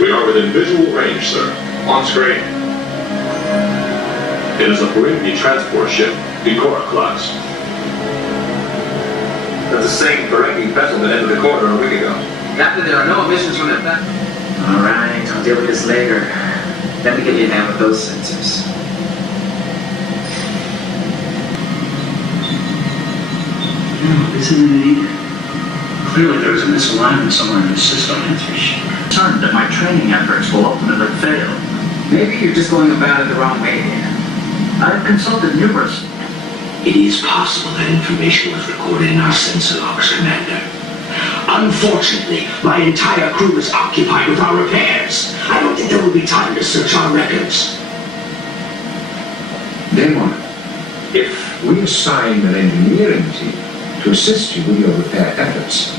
We are within visual range, sir. On screen. It is a Burundi transport ship, Decora class. That's the same Ferengi vessel that entered the corridor a week ago. Captain, there are no emissions from that vessel. Alright, I'll deal with this later. Let me get you down with those sensors. No, isn't it either? Clearly there was a misalignment somewhere in the system. That's for sure. I'm concerned that my training efforts will ultimately fail. Maybe you're just going about it the wrong way here. I've consulted numerous. It is possible that information was recorded in our sensor logs, Commander. Unfortunately, my entire crew is occupied with our repairs. I don't think there will be time to search our records. Demon, if we assign an engineering team to assist you with your repair efforts,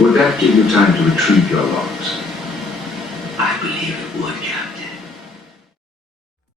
would that give you time to retrieve your logs? I believe it would, Captain.